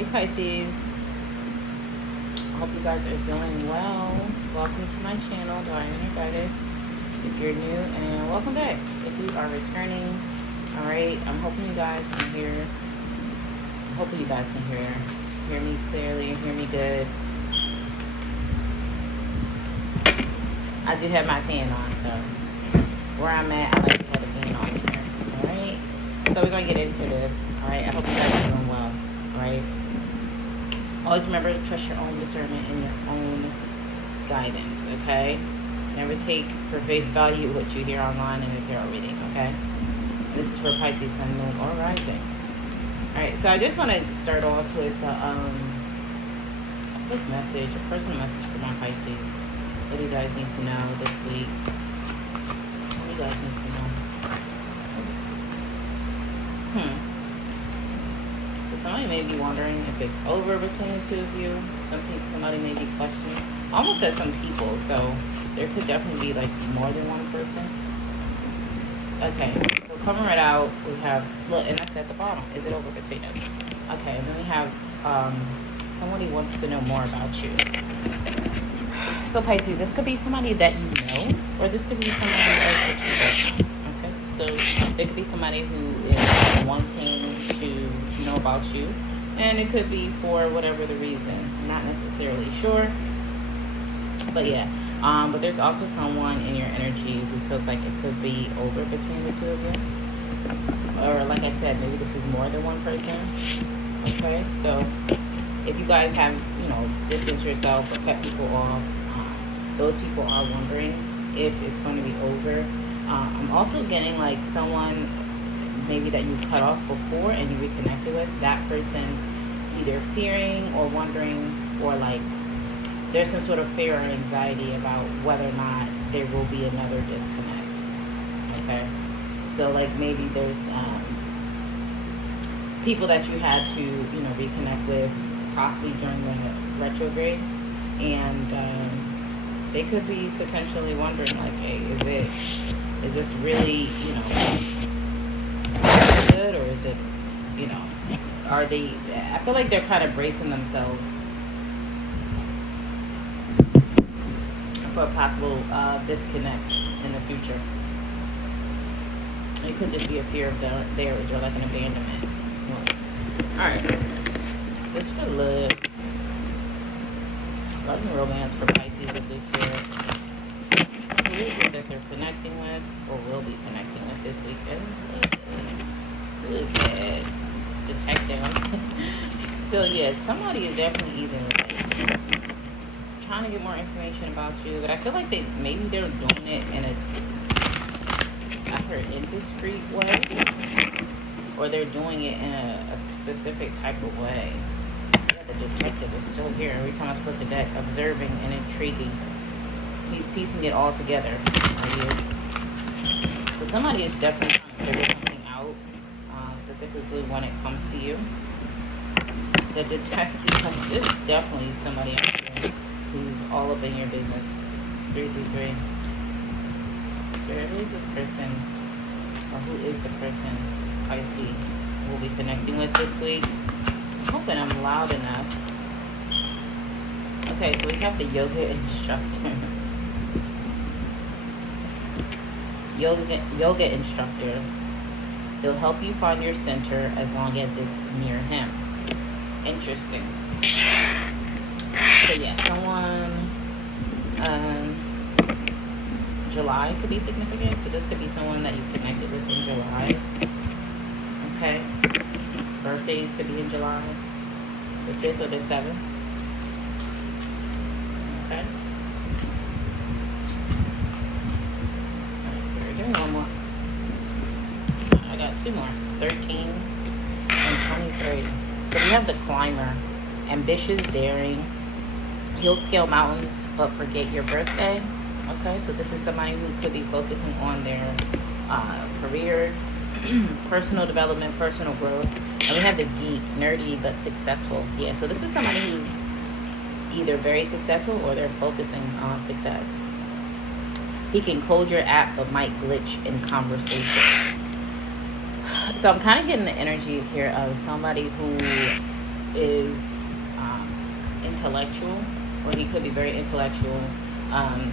Hey Pisces, I hope you guys are doing well. Welcome to my channel, Divine Guidance. If you're new, and welcome back if you are returning. Alright, I'm hoping you guys can hear. Hopefully you guys can hear me clearly and hear me good. I do have my fan on, so where I'm at, I like to have a fan on here. Alright, so we're going to get into this. Alright, I hope you guys are doing well. Alright, always remember to trust your own discernment and your own guidance, okay? Never take for face value what you hear online in a tarot reading, okay? This is for Pisces, Sun, Moon, or Rising. Alright, so I just want to start off with a quick message, a personal message for my Pisces. What do you guys need to know this week? What do you guys need to know? So somebody may be wondering if it's over between the two of you. Somebody may be questioning. Almost says some people, so there could definitely be like more than one person. Okay, so coming right out, we have, look, and that's at the bottom. Is it over between us? Okay, and then we have somebody wants to know more about you. So Pisces, this could be somebody that you know, or this could be somebody that you don't know. Okay, so there could be somebody who is wanting to know about you, and it could be for whatever the reason. I'm not necessarily sure, but yeah. But there's also someone in your energy who feels like it could be over between the two of you, or like I said, maybe this is more than one person. Okay, so if you guys have, distanced yourself or cut people off, those people are wondering if it's going to be over. I'm also getting like someone maybe that you cut off before and you reconnected with, that person either fearing or wondering, or like there's some sort of fear or anxiety about whether or not there will be another disconnect. Okay, so like maybe there's people that you had to reconnect with possibly during the retrograde, and they could be potentially wondering like, hey, is this really good, or is it are they, I feel like they're kind of bracing themselves for a possible disconnect in the future. It could just be a fear of theirs, or like an abandonment. Alright, is this for love? Love and romance for Pisces this week here. Who is it that they're connecting with, or will be connecting with this week? Look at detectives. So yeah, somebody is definitely either like trying to get more information about you, but I feel like maybe they're doing it in a indiscreet way, or they're doing it in a specific type of way. Yeah, the detective is still here every time I split the deck, observing and intriguing. He's piecing it all together. So somebody is definitely trying to figure something out, specifically when it comes to you. The detective is definitely somebody out there who's all up in your business. 333. So who is this person, or who is the person Pisces will be connecting with this week? I'm hoping I'm loud enough. Okay, so we have the yoga instructor. Yoga instructor. He'll help you find your center as long as it's near him. Interesting. So yeah, someone, July could be significant. So this could be someone that you connected with in July. Okay. Birthdays could be in July, the 5th or the 7th. Okay. Give me one more. I got two more. 13 and 23. So we have the climber. Ambitious, daring. He'll scale mountains, but forget your birthday. Okay, so this is somebody who could be focusing on their career, personal development, personal growth. And we have the geek, nerdy but successful. Yeah, so this is somebody who's either very successful or they're focusing on success. He can code your app but might glitch in conversation. So I'm kind of getting the energy here of somebody who is intellectual, or he could be very intellectual. Um,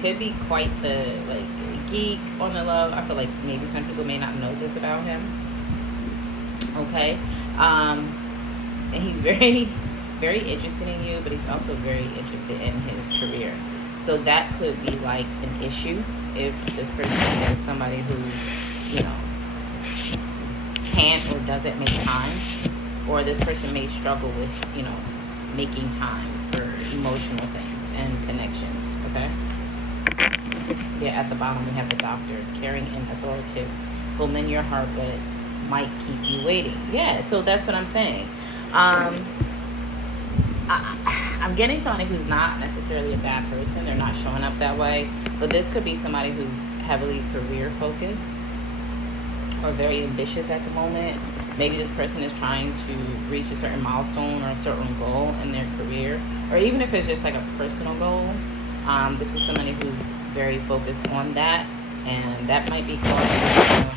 could be quite the like geek on the love. I feel like maybe some people may not know this about him. Okay, and he's very, very interested in you, but he's also very interested in his career. So that could be like an issue if this person is somebody who, you know, can't or doesn't make time, or this person may struggle with, you know, making time for emotional things and connections. Okay. Yeah, at the bottom we have the Doctor, caring and authoritative, will mend your heart, but might keep you waiting. Yeah, so that's what I'm saying. I'm getting somebody who's not necessarily a bad person. They're not showing up that way, but this could be somebody who's heavily career focused or very ambitious at the moment. Maybe this person is trying to reach a certain milestone or a certain goal in their career, or even if it's just like a personal goal. This is somebody who's very focused on that, and that might be causing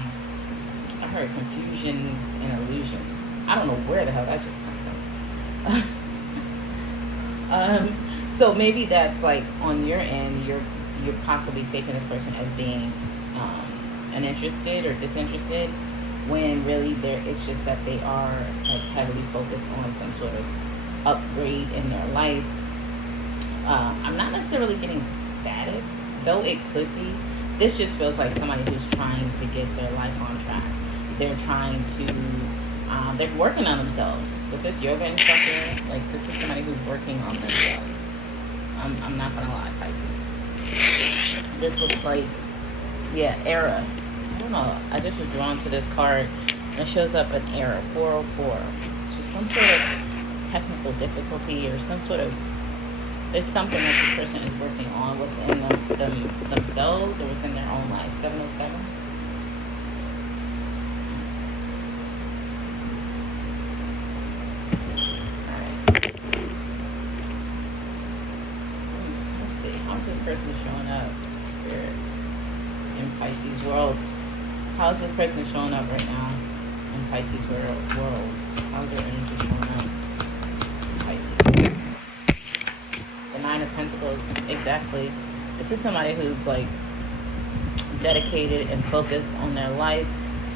I heard confusions and illusions. I don't know where the hell that just came from. So maybe that's like on your end, you're possibly taking this person as being uninterested or disinterested, when really it's just that they are like heavily focused on some sort of upgrade in their life. I'm not necessarily getting status, though it could be. This just feels like somebody who's trying to get their life on track. They're trying to, they're working on themselves. With this yoga instructor, like this is somebody who's working on themselves. I'm not gonna lie, Pisces. This looks like, yeah, era. I don't know. I just was drawn to this card, and it shows up an era, 404. So some sort of technical difficulty or some sort of, there's something that this person is working on within themselves or within their own life. 707. All right. Let's see. How's this person showing up? Spirit in Pisces world. How's this person showing up right now in Pisces world? How's their energy showing up in Pisces? The Nine of Pentacles, exactly. This is somebody who's like dedicated and focused on their life,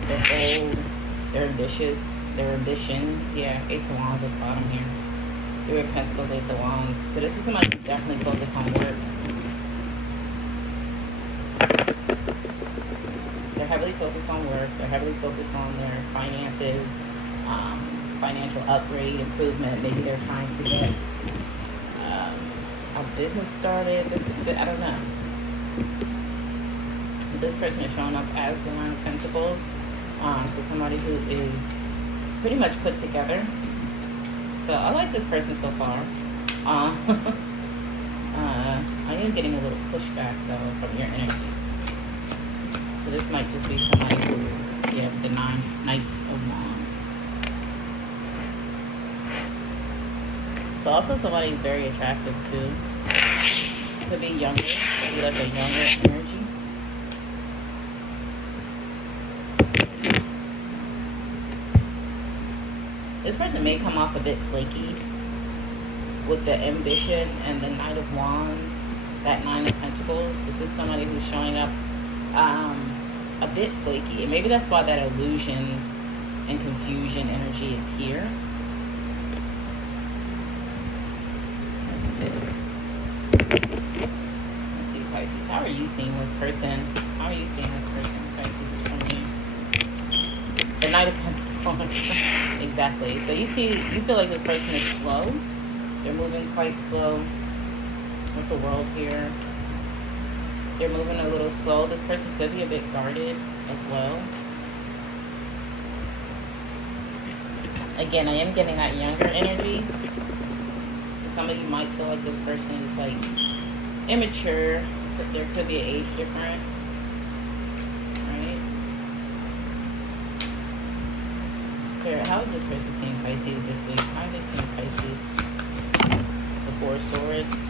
their goals, their ambitions. Yeah, Ace of Wands at the bottom here. Three of Pentacles, Ace of Wands. So this is somebody who's definitely focused on work. They're heavily focused on work. They're heavily focused on their finances, financial upgrade, improvement. Maybe they're trying to get a business started. I don't know. This person is showing up as the Nine of Pentacles. So somebody who is pretty much put together. So I like this person so far. I am getting a little pushback though from your energy. So this might just be somebody who, yeah, the Knight of Wands. So also somebody very attractive too. Could be younger, maybe like a younger energy. This person may come off a bit flaky with the ambition and the Knight of Wands, that Nine of Pentacles. This is somebody who's showing up a bit flaky, and maybe that's why that illusion and confusion energy is here. Let's see, Pisces. How are you seeing this person? How are you seeing this person, Pisces, from you? The Knight of Pentacles. Exactly. So you feel like this person is slow. They're moving quite slow with the world here. They're moving a little slow. This person could be a bit guarded as well. Again, I am getting that younger energy. Some of you might feel like this person is like immature. There could be an age difference. Right? Spirit, how is this person seeing Pisces this week? How are they seeing Pisces? The Four of Swords.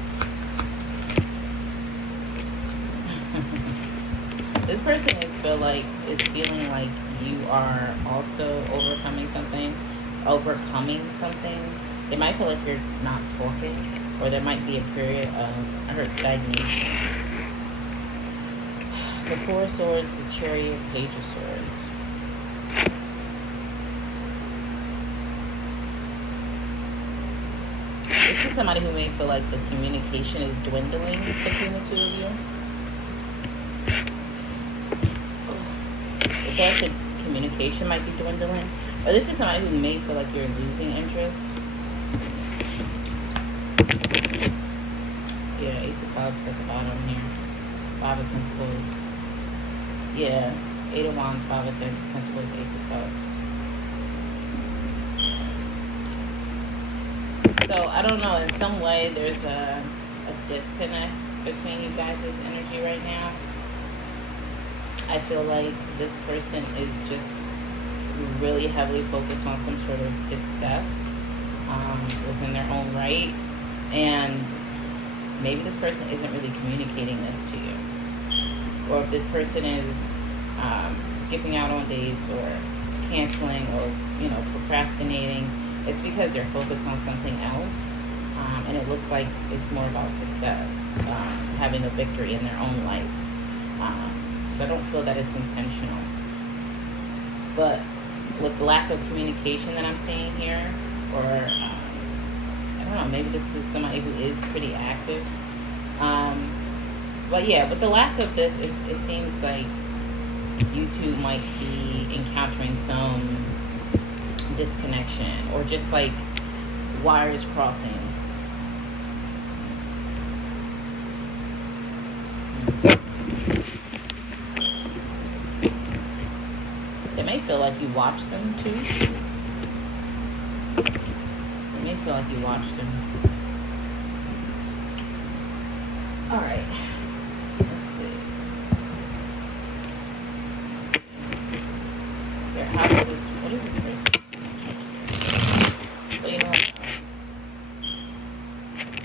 This person is feeling like you are also overcoming something. overcoming something. They might feel like you're not talking, or there might be a period of, I heard, stagnation. The Four of Swords, the Chariot, Page of Swords. This is somebody who may feel like the communication is dwindling between the two of you. They feel like the communication might be dwindling. Or this is somebody who may feel like you're losing interest. Yeah, Ace of Cups at the bottom here. Five of Pentacles. Yeah, Eight of Wands, Five of Pentacles, Ace of Cups. So, I don't know, in some way there's a disconnect between you guys' energy right now. I feel like this person is just really heavily focused on some sort of success within their own right. And maybe this person isn't really communicating this to you. Or if this person is skipping out on dates or canceling or, procrastinating, it's because they're focused on something else. And it looks like it's more about success, having a victory in their own life. So I don't feel that it's intentional. But with the lack of communication that I'm seeing here, or I don't know, maybe this is somebody who is pretty active. But yeah, with the lack of this, it seems like you two might be encountering some disconnection, or just like wires crossing. They may feel like you watch them too. They may feel like you watch them. Alright. Let's see. How is this? What is this person? Well, you know what?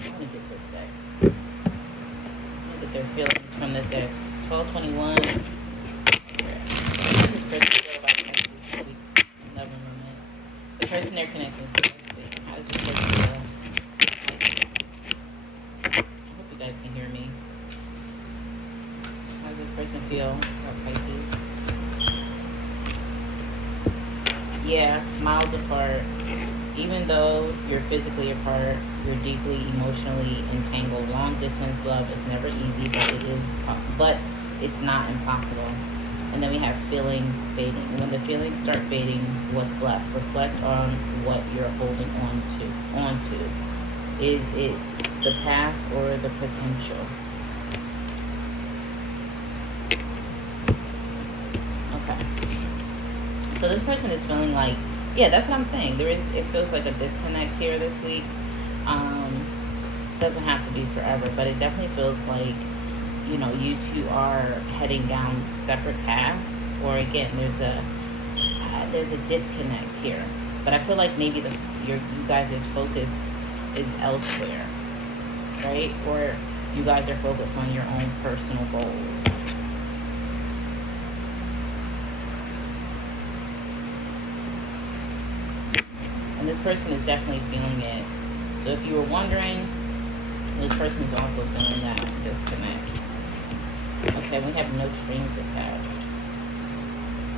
Let me get this deck. Let me get their feelings from this deck. 1221. This person feel about Pisces this week. Love and romance. The person they're connecting to. Let's see. How does this person feel? Pisces. I hope you guys can hear me. How does this person feel about Pisces? Yeah, miles apart. Even though you're physically apart, you're deeply emotionally entangled. Long distance love is never easy, but it's not impossible. And then we have feelings fading. When the feelings start fading, what's left? Reflect on what you're holding on to. Is it the past or the potential? So this person is feeling like, yeah, that's what I'm saying. It feels like a disconnect here this week. Doesn't have to be forever, but it definitely feels like, you two are heading down separate paths. Or again, there's a disconnect here. But I feel like maybe you guys' focus is elsewhere, right? Or you guys are focused on your own personal goals. And this person is definitely feeling it. So if you were wondering, this person is also feeling that disconnect. Okay, we have no strings attached.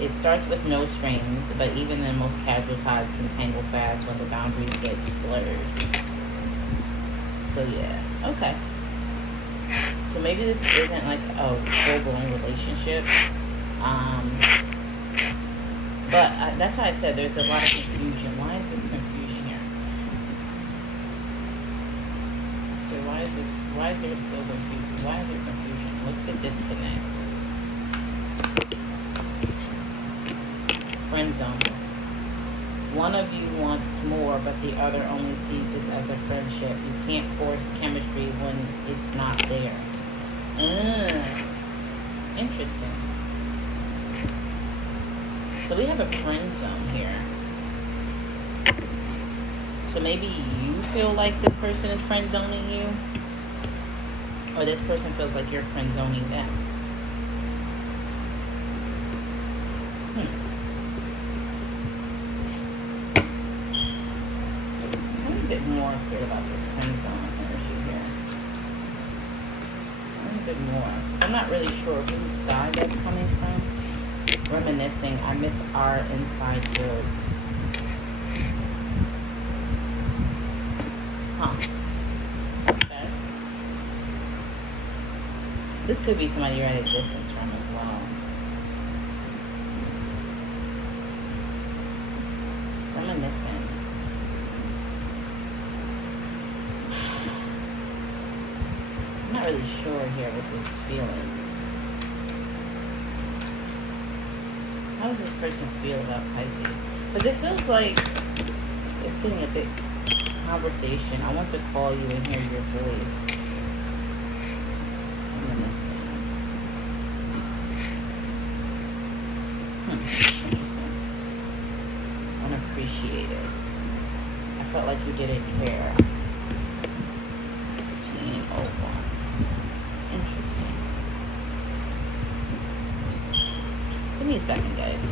It starts with no strings, but even the most casual ties can tangle fast when the boundaries get blurred. So yeah, okay. So maybe this isn't like a full-blown relationship. But that's why I said there's a lot of confusion. Why is this confusion here? So why is there so confusion? Why is there confusion? What's the disconnect? Friend zone. One of you wants more, but the other only sees this as a friendship. You can't force chemistry when it's not there. Interesting. So we have a friend zone here. So maybe you feel like this person is friend zoning you, or this person feels like you're friend zoning them. bit more spirit about this friend zone energy here. Tell me a bit more. I'm not really sure whose side that's coming from. Reminiscing. I miss our inside jokes. Huh. Okay. This could be somebody you're at a distance from as well. Reminiscing. I'm not really sure here with these feelings. How does this person feel about Pisces? Because it feels like it's getting a bit conversation. I want to call you and hear your voice. Reminiscing. Interesting. Unappreciated. I felt like you didn't care. 1601. Interesting. Give me a second, guys.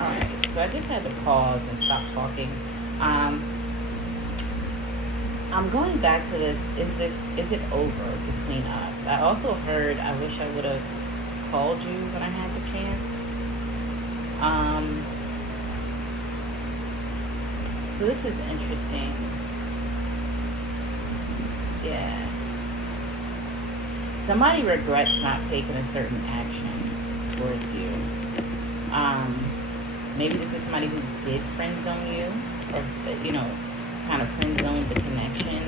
Alright, so I just had to pause and stop talking. I'm going back to this. Is it over between us? I also heard, I wish I would have called you when I had the chance. So this is interesting. Yeah. Somebody regrets not taking a certain action towards you. Maybe this is somebody who did friend zone you, or kind of friend zoned the connection,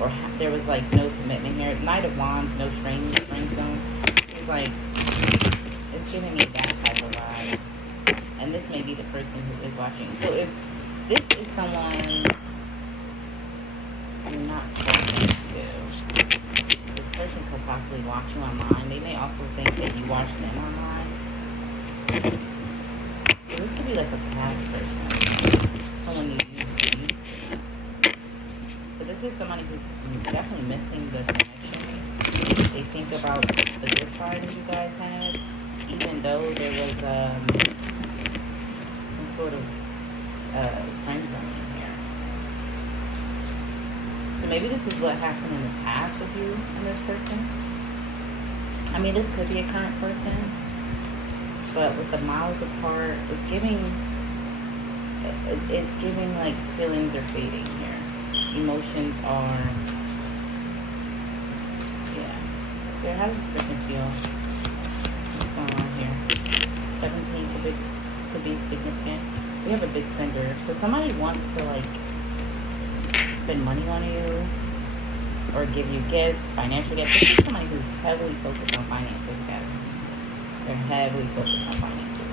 or there was like no commitment here. Knight of Wands, no strange friend zone. This is like, it's giving me that type of vibe. And this may be the person who is watching. So if this is someone you're not talking to, this person could possibly watch you online. They may also think that you watch them online. So this could be like a past person, someone you used to. But this is somebody who's definitely missing the connection. They think about the good times you guys had, even though there was some sort of friend zone in here. So maybe this is what happened in the past with you and this person. I mean, this could be a current person, but with the miles apart, it's giving like feelings are fading here. Emotions are, yeah. How does this person feel? What's going on here? 17 could be significant. We have a big spender. So somebody wants to like spend money on you or give you gifts, financial gifts. This is somebody who's heavily focused on finances, guys. They're heavily focused on finances.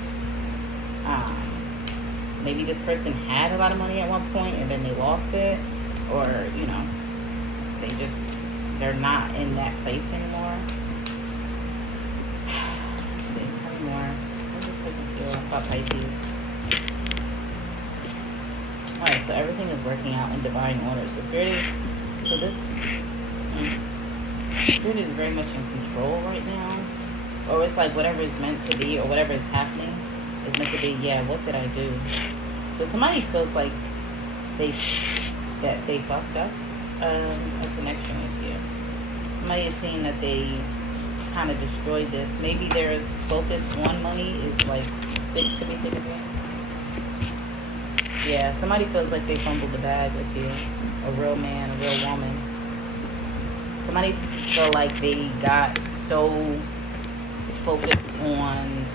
Maybe this person had a lot of money at one point and then they lost it, or they're not in that place anymore. Let's see, tell me more. How does this person feel about Pisces? Alright, so everything is working out in divine order. So Spirit is very much in control right now. Or it's like whatever is meant to be, or whatever is happening is meant to be. Yeah, what did I do? So somebody feels like they fucked up a connection with you. Somebody is seeing that they kind of destroyed this. Maybe their focus on money is like 6 could be significant. Yeah, somebody feels like they fumbled the bag with you. A real man, a real woman. Somebody feel like they got so focused on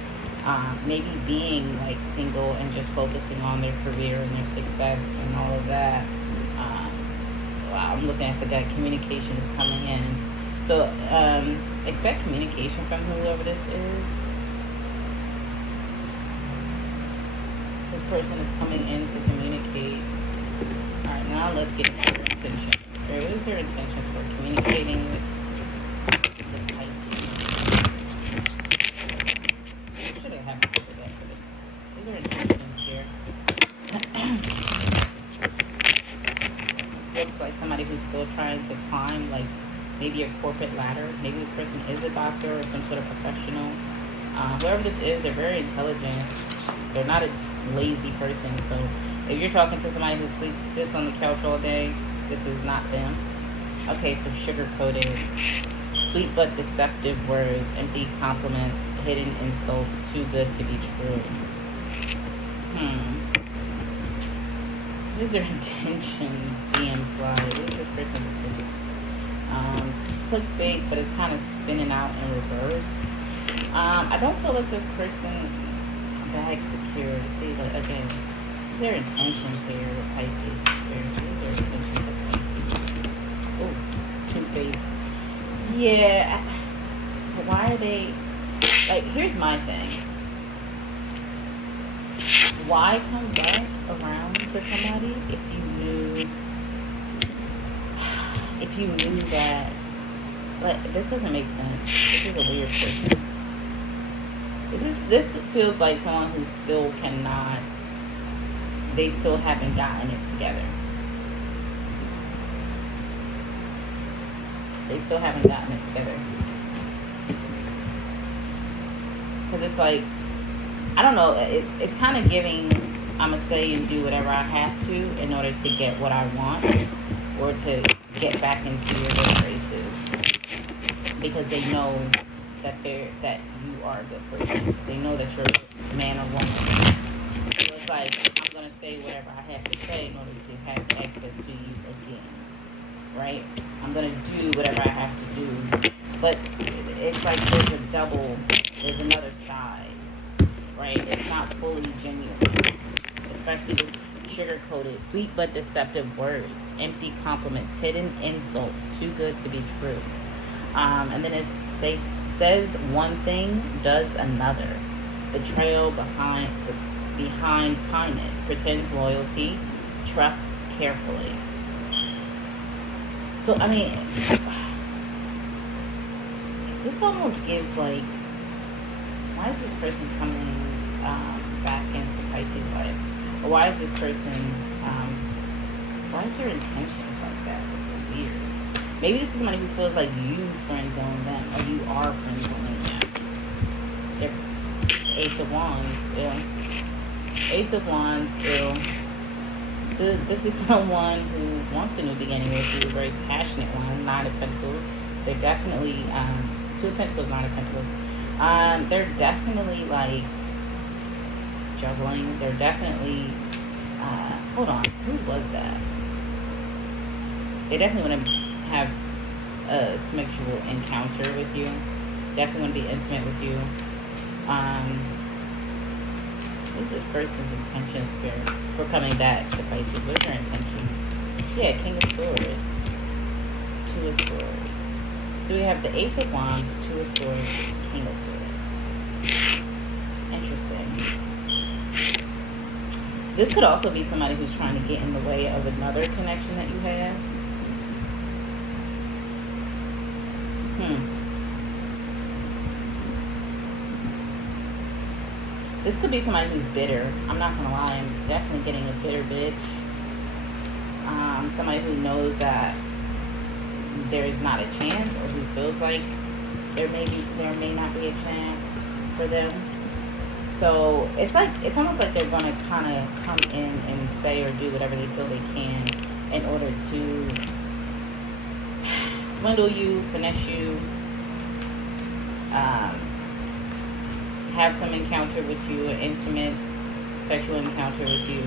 maybe being like single and just focusing on their career and their success and all of that. Wow, I'm looking at the guy. Communication is coming in. So expect communication from whoever this is. This person is coming in to communicate. Alright, now let's get into their intentions. Spirit, what is their intentions for communicating with Pisces? I should have had my paper back for this. These are intentions here. This looks like somebody who's still trying to climb, like maybe a corporate ladder. Maybe this person is a doctor or some sort of professional. Whoever this is, they're very intelligent. They're not a lazy person, so If you're talking to somebody who sits on the couch all day, this is not them. Okay, so sugar-coated, sweet but deceptive words, empty compliments, hidden insults, too good to be true. What is their intention? DM slide. What is this person's intention? Clickbait, but it's kind of spinning out in reverse. I don't feel like this person bag secure. See, like, again, is there intentions here with Pisces? Is there intentions with Pisces? Oh, two-faced. Yeah. Why are they... Like, here's my thing. Why come back around to somebody if you knew that... Like, this doesn't make sense. This is a weird person. This feels like someone who still cannot... They still haven't gotten it together. They still haven't gotten it together. Because it's like, I don't know, it's kind of giving, I'm going to say and do whatever I have to in order to get what I want, or to get back into your good graces. Because they know that you are a good person. They know that you're a man or woman. So it's like, I'm going to say whatever I have to say in order to have access to you again. Right? I'm going to do whatever I have to do. But it's like there's another side. Right? It's not fully genuine. Especially with sugar-coated, sweet but deceptive words, empty compliments, hidden insults, too good to be true. And then it says one thing, does another. Betrayal behind kindness, pretends loyalty, trusts carefully. So, I mean, this almost gives, like, why is this person coming back into Pisces' life? Or why is this person, why is their intentions like that? This is weird. Maybe this is somebody who feels like you friend zone them, or you are friend zoning them. They're Ace of Wands, ill. Ace of Wands, ill. So this is someone who wants a new beginning with you, a very passionate one. Nine of Pentacles. They're definitely, Two of Pentacles, Nine of Pentacles. They're definitely, like, juggling. They're definitely, hold on, who was that? They definitely want to have a sexual encounter with you. Definitely want to be intimate with you. What's this person's intentions, Spirit, for coming back to Pisces? What are their intentions? Yeah, King of Swords. Two of Swords. So we have the Ace of Wands, Two of Swords, King of Swords. Interesting. This could also be somebody who's trying to get in the way of another connection that you have. This could be somebody who's bitter. I'm not going to lie. I'm definitely getting a bitter bitch. Somebody who knows that there is not a chance, or who feels like there may not be a chance for them. So it's almost like they're going to kind of come in and say or do whatever they feel they can in order to swindle you, finesse you, have some encounter with you, an intimate sexual encounter with you,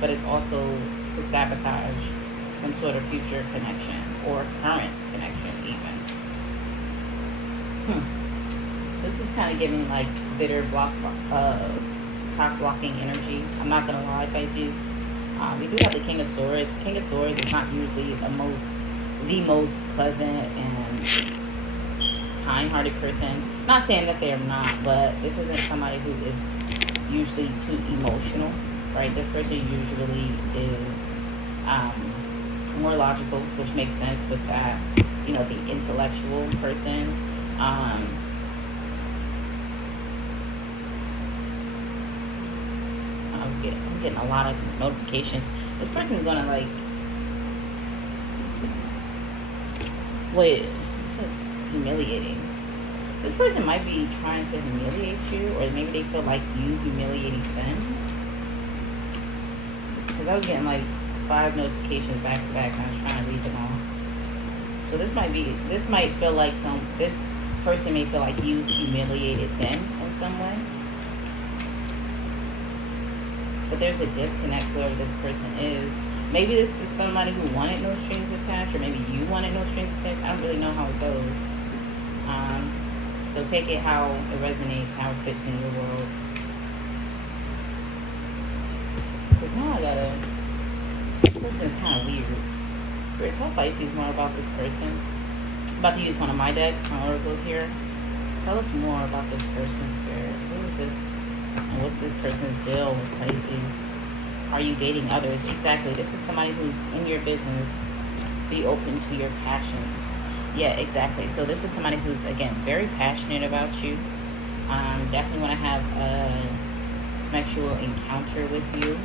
but it's also to sabotage some sort of future connection or current connection even. So this is kind of giving, like, bitter cock blocking energy. I'm not gonna lie, Pisces. We do have the King of Swords. King of Swords is not usually the most pleasant and kind-hearted person. Not saying that they're not, but this isn't somebody who is usually too emotional, right? This person usually is more logical, which makes sense with that, you know, the intellectual person. I'm getting a lot of notifications. This person is gonna, like, wait, it says humiliating. This person might be trying to humiliate you, or maybe they feel like you humiliating them. because I was getting like 5 notifications back to back, and I was trying to read them all. So this might feel like this person may feel like you humiliated them in some way. But there's a disconnect where this person is. Maybe this is somebody who wanted no strings attached, or maybe you wanted no strings attached. I don't really know how it goes. So take it how it resonates, how it fits in your world. Because now this person is kind of weird. Spirit, tell Pisces more about this person. I'm about to use one of my decks, my oracles here. Tell us more about this person, Spirit. Who is this? And what's this person's deal with Pisces? Are you dating others? Exactly. This is somebody who's in your business. Be open to your passions. Yeah, exactly. So this is somebody who's, again, very passionate about you. Definitely want to have a sexual encounter with you.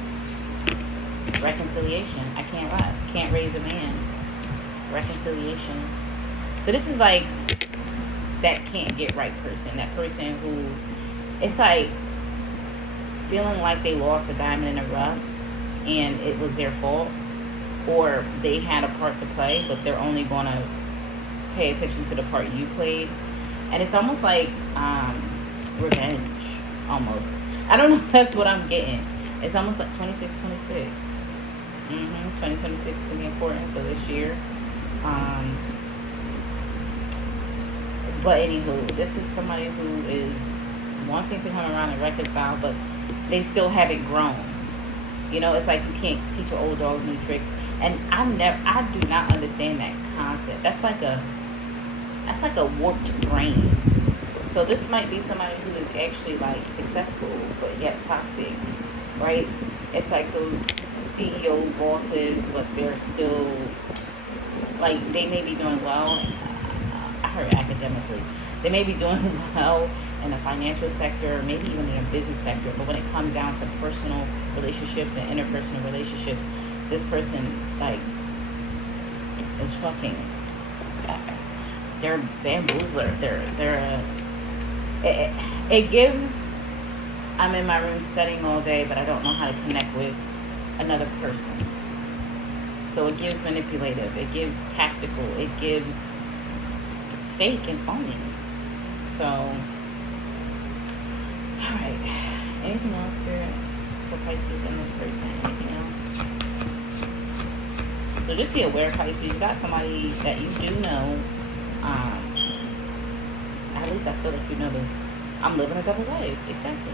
Reconciliation. I can't lie. Can't raise a man. Reconciliation. So this is like that can't get right person. That person who, it's like feeling like they lost a diamond in the rough and it was their fault, or they had a part to play, but they're only going to pay attention to the part you played. And it's almost like revenge, almost. I don't know if that's what I'm getting. It's almost like 2626. 2026 can be important, so this year. But anywho, this is somebody who is wanting to come around and reconcile, but they still haven't grown. You know, it's like you can't teach an old dog new tricks. And I do not understand that concept. That's like a warped brain. So this might be somebody who is actually like successful, but yet toxic, right? It's like those CEO bosses, but they're still, like, they may be doing well. I heard academically. They may be doing well in the financial sector, maybe even in the business sector, but when it comes down to personal relationships and interpersonal relationships, this person, like, is fucking, they're a bamboozler. It gives, I'm in my room studying all day, but I don't know how to connect with another person. So it gives manipulative, it gives tactical, it gives fake and phony. So, alright. Anything else, Spirit, for Pisces and this person? Anything else? So just be aware, Pisces, you got somebody that you do know. At least I feel like you know this. I'm living a double life. Exactly.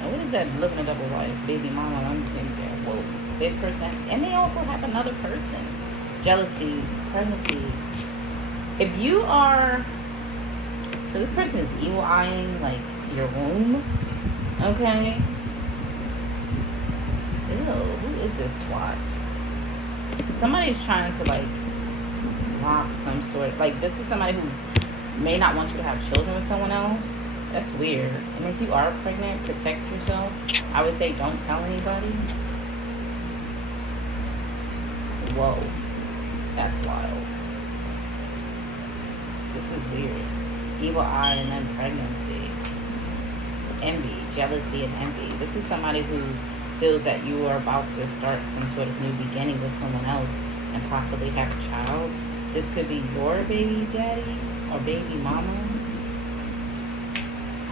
Now what is that, living a double life? Baby mama, I'm thinking, whoa, big person. And they also have another person. Jealousy, pregnancy. If you are, so this person is evil eyeing like your womb. Okay. Ew, who is this twat? Somebody's trying to like lock some sort, like this is somebody who may not want you to have children with someone else. That's weird. I mean, if you are pregnant, protect yourself. I would say don't tell anybody. Whoa. That's wild. This is weird. Evil eye and then pregnancy. Envy, jealousy and envy. This is somebody who feels that you are about to start some sort of new beginning with someone else and possibly have a child. This could be your baby daddy or baby mama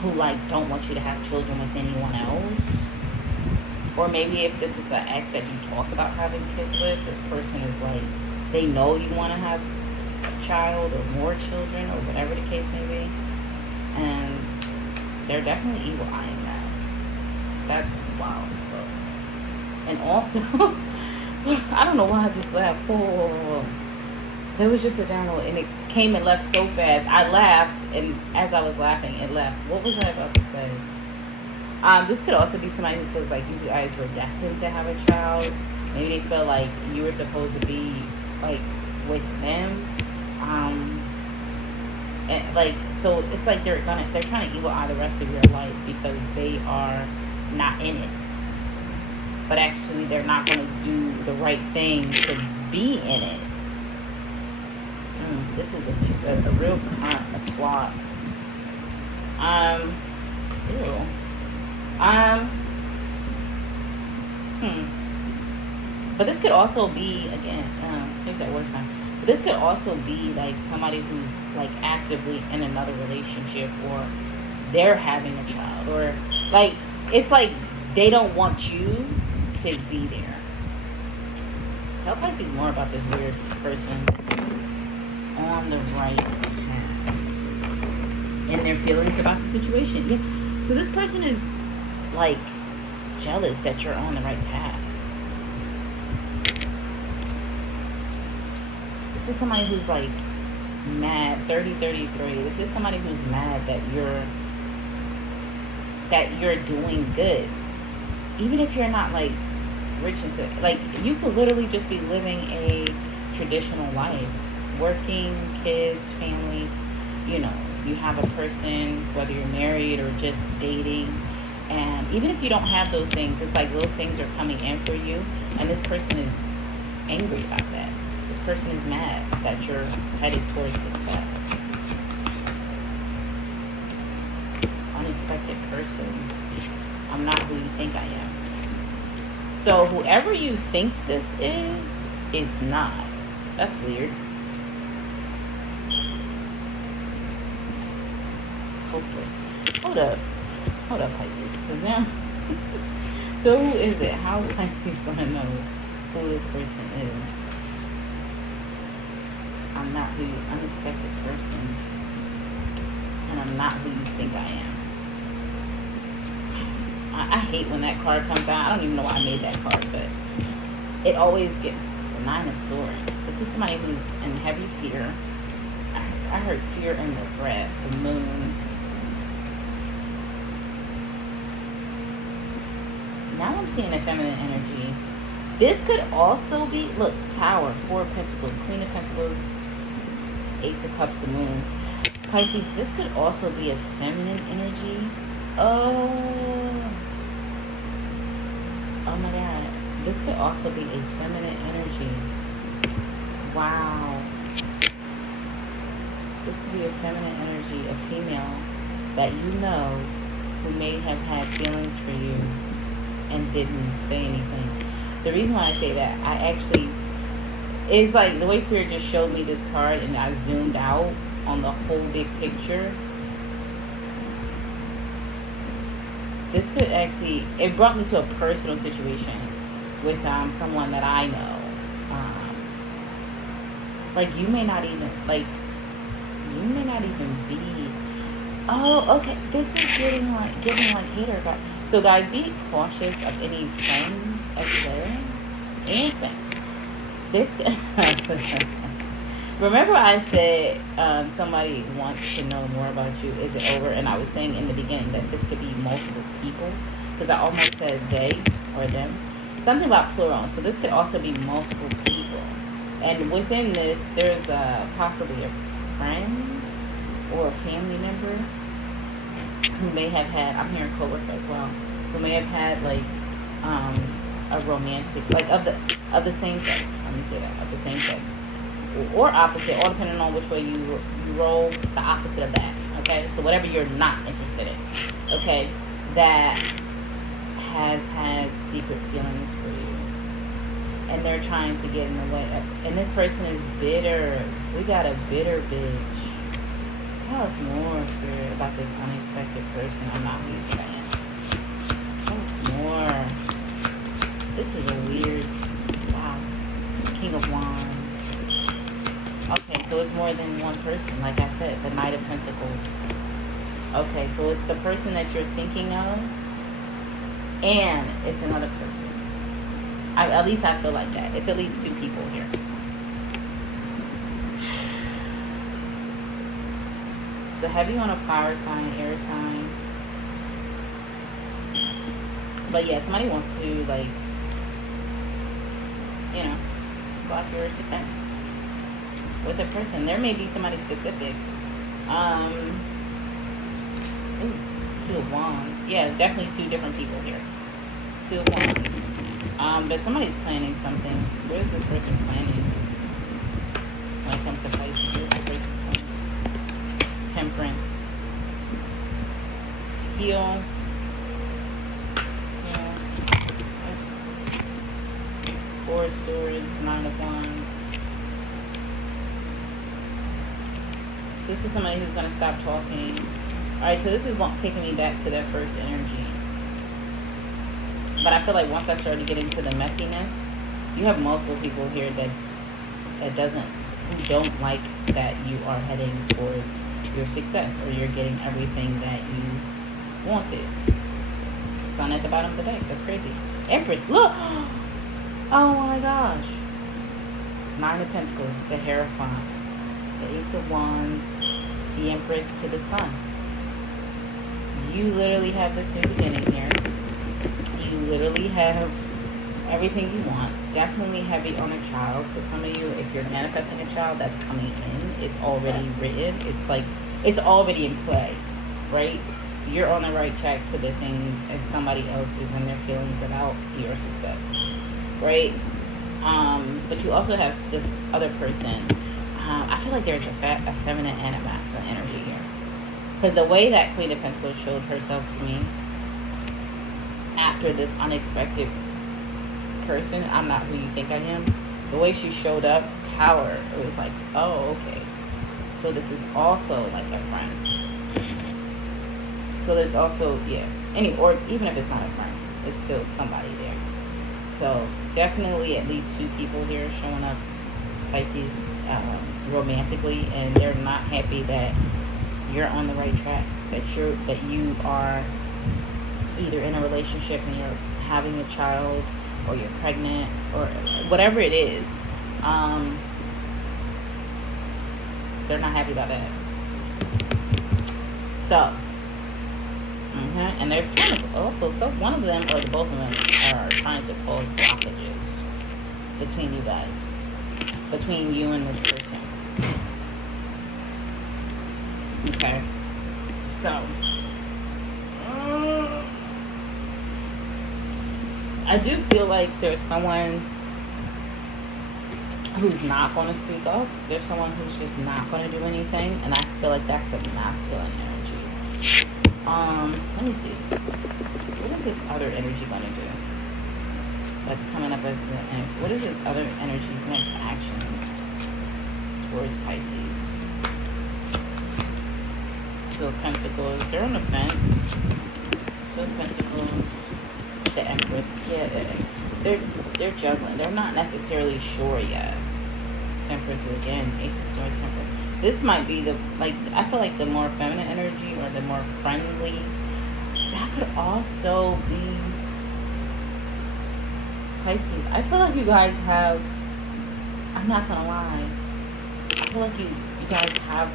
who like don't want you to have children with anyone else. Or maybe if this is an ex that you talked about having kids with, this person is like, they know you want to have a child or more children or whatever the case may be. And they're definitely evil eyeing that. That's wild as fuck. And also, I don't know why I just laughed. Oh, there was just a download and it came and left so fast. I laughed, and as I was laughing, it left. What was I about to say? This could also be somebody who feels like you guys were destined to have a child. Maybe they feel like you were supposed to be like with them. And like, so it's like they're trying to evil eye the rest of your life because they are not in it. But actually they're not going to do the right thing to be in it. This is a real twat. Ew. But this could also be, again, here's that word sign. But this could also be like somebody who's like actively in another relationship, or they're having a child, or like it's like they don't want you to be there. Tell Pisces more about this weird person on the right path and their feelings about the situation. Yeah. So this person is like jealous that you're on the right path. This is somebody who's like mad. 3033. This is somebody who's mad that you're doing good, even if you're not like rich and stuff. Like you could literally just be living a traditional life, working, kids, family. You know, you have a person, whether you're married or just dating, and even if you don't have those things, it's like those things are coming in for you, and this person is angry about that. This person is mad that you're headed towards success. Unexpected person. I'm not who you think I am. So whoever you think this is, it's not. That's weird. Hopeless. Hold up, Pisces. Because now, so who is it? How's Pisces gonna know who this person is? I'm not who you, unexpected person, and I'm not who you think I am. I hate when that card comes out. I don't even know why I made that card, but it always gets the Nine of Swords. This is somebody who's in heavy fear. I heard fear and regret. The Moon. Now I'm seeing a feminine energy. This could also be, look, Tower, Four of Pentacles, Queen of Pentacles, Ace of Cups, the Moon. Pisces, this could also be a feminine energy. Oh my God. This could also be a feminine energy. Wow. This could be a feminine energy, a female that you know who may have had feelings for you and didn't say anything. The reason why I say that, it's like the way Spirit just showed me this card and I zoomed out on the whole big picture. This could actually, it brought me to a personal situation with someone that I know. Like you may not even be. Oh, okay. This is giving like hater vibes. So guys, be cautious of any friends as well. Anything. This. Remember I said somebody wants to know more about you. Is it over? And I was saying in the beginning that this could be multiple people. Because I almost said they or them. Something about plural. So this could also be multiple people. And within this, there's possibly a friend or a family member who may have had, I'm hearing coworker as well, who may have had like a romantic, like of the same sex. Let me say that, of the same sex. Or opposite, all depending on which way you roll, the opposite of that. Okay, so whatever you're not interested in, okay, that has had secret feelings for you, and they're trying to get in the way. And this person is bitter. We got a bitter bitch. Tell us more, Spirit, about this unexpected person. I'm not who you think I am. Tell us more. This is a weird. Wow. King of Wands. Okay, so it's more than one person. Like I said, the Knight of Pentacles. Okay, so it's the person that you're thinking of, and it's another person. At least I feel like that. It's at least two people here. So heavy on a fire sign, air sign. But yeah, somebody wants to, like, block your success with a person. There may be somebody specific. Two of Wands. Yeah, definitely two different people here. Two of Wands. But somebody's planning something. What is this person planning when it comes to Pisces? What is this person planning? Temperance. To heal. Yeah. Four of Swords, Nine of Wands. So this is somebody who's going to stop talking. Alright, so this is taking me back to that first energy. But I feel like once I started to get into the messiness, you have multiple people here that who don't like that you are heading towards your success or you're getting everything that you wanted. Sun at the bottom of the deck. That's crazy. Empress, look! Oh my gosh. Nine of Pentacles, the Hierophant, the Ace of Wands, the Empress to the Sun. You literally have this new beginning here. You literally have everything you want. Definitely heavy on a child. So some of you, if you're manifesting a child that's coming in, it's already written. It's like, it's already in play, right? You're on the right track to the things, and somebody else is in their feelings about your success, right? But you also have this other person. I feel like there's a feminine and a masculine energy here. Because the way that Queen of Pentacles showed herself to me after this unexpected person, I'm not who you think I am. The way she showed up, Tower, it was like, oh, okay. So this is also like a friend. So there's also, yeah, or even if it's not a friend, it's still somebody there. So definitely at least two people here showing up, Pisces, romantically, and they're not happy that you're on the right track, that you are either in a relationship and you're having a child, or you're pregnant, or whatever it is. They're not happy about that. So, and they're trying to also, one of them or both of them are trying to cause blockages between you guys, between you and this person. Okay, so I do feel like there's someone who's not going to speak up. There's someone who's just not going to do anything, and I feel like that's a masculine energy. Let me see. What is this other energy going to do? That's coming up as the energy. What is this other energy's next actions towards Pisces? Two of Pentacles. They're on the fence. Two of Pentacles. The Empress. Yeah, they're juggling. They're not necessarily sure yet. Temperance again. Ace of Swords, Temperance. This might be I feel like the more feminine energy or the more friendly. That could also be Pisces. I feel like you guys have, I'm not gonna lie, I feel like you guys have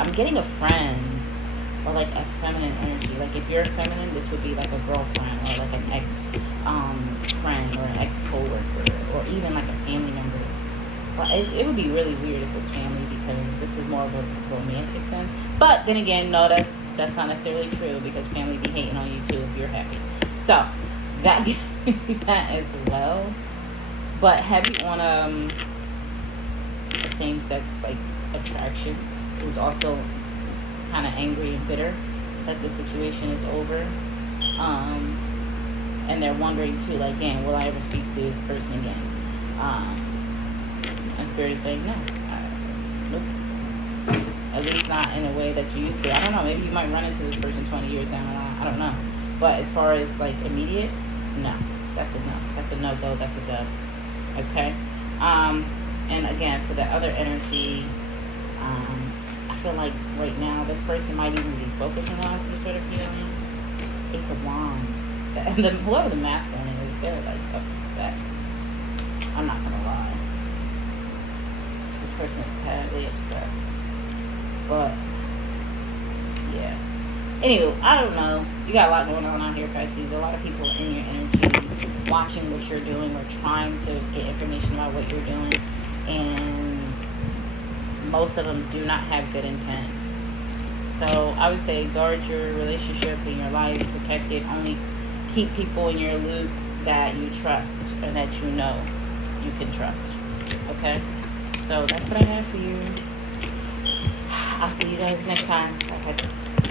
I'm getting a friend or like a feminine energy. Like if you're feminine, this would be like a girlfriend or like an ex friend or an ex co-worker or even like a family member. But it would be really weird if it's family, because this is more of a romantic sense. But then again, no, that's not necessarily true, because family be hating on you too if you're happy. So that that as well. But heavy on a same sex like attraction, who's also kind of angry and bitter that the situation is over. And they're wondering too, like, damn, will I ever speak to this person again? And Spirit is saying, no. Nope. At least not in a way that you used to. I don't know. Maybe you might run into this person 20 years down the line. I don't know. But as far as, like, immediate, no. That's a no. That's a no-go. That's a dub. Okay? And, again, for the other energy, I feel like right now this person might even be focusing on some sort of healing. Ace of Wands. And whoever the masculine is, they're, like, obsessed. I'm not going to lie. This person is badly obsessed. But, yeah. Anyway, I don't know. You got a lot going on out here, Pisces. A lot of people in your energy watching what you're doing or trying to get information about what you're doing. And most of them do not have good intent. So I would say guard your relationship and your life, protect it. Only keep people in your loop that you trust and that you know you can trust. Okay? So that's what I have for you. I'll see you guys next time. Bye, Pisces.